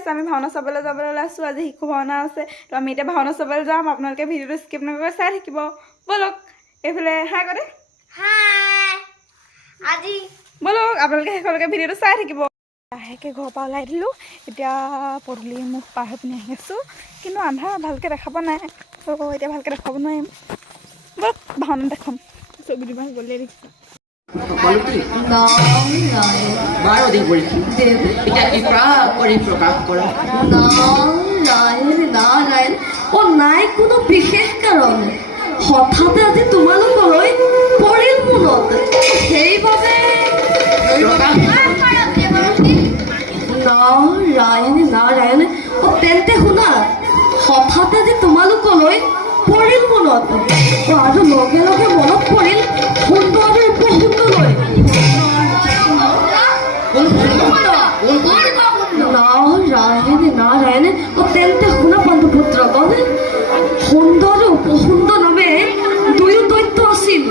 গাইছ আমি ভাওনা চাবলৈ যাবলৈ ওলাইছোঁ আজি শিশু ভাওনা আছে তো আমি এতিয়া ভাওনা চাবলৈ যাম আপোনালোকে ভিডিঅ'টো স্কিপ নকৰি চাই থাকিব বলক এইফালে হাই কৰে হাই আজি বলক আপোনালোকে শেষলৈকে ভিডিঅ'টো চাই থাকিব লাহেকৈ ঘৰৰ পৰা ওলাই দিলোঁ এতিয়া পদূলি মুখ পাৰ হৈ পিনি আহি আছোঁ কিন্তু আন্ধাৰ ভালকৈ দেখাব নাই তো এতিয়া ভালকৈ দেখাব নোৱাৰিম বলক ভাওনা দেখাম ছবি দিব গ'লে দেখিছোঁ বাৰ দিন কৰিছোঁ এতিয়া কৃপা কৰি প্ৰকাশ কৰা নাৰায়ণ নাই কোনো বিশেষ কাৰণ হঠাতে আজি তোমালোকলৈ পৰিল মনত সেইবাবে নাৰায়ণ তেন্তে শুনা হঠাতে আজি তোমালোকলৈ পৰিল মনত আৰু লগে লগে মনত পৰিল সুন্দৰ আৰু উপসুন্দৰলৈ নাৰায়ণ তেন্তে শুনা বন্ধুপুত্ৰগণ সুন্দৰ আৰু উপসুন্দৰ নামে দুয়ো দৈত্য আছিল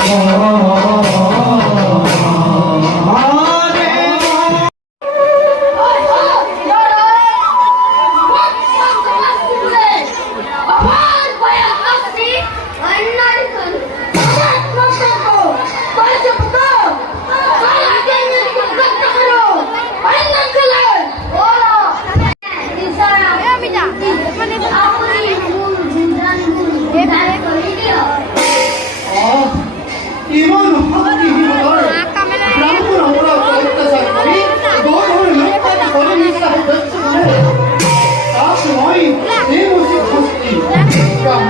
Oh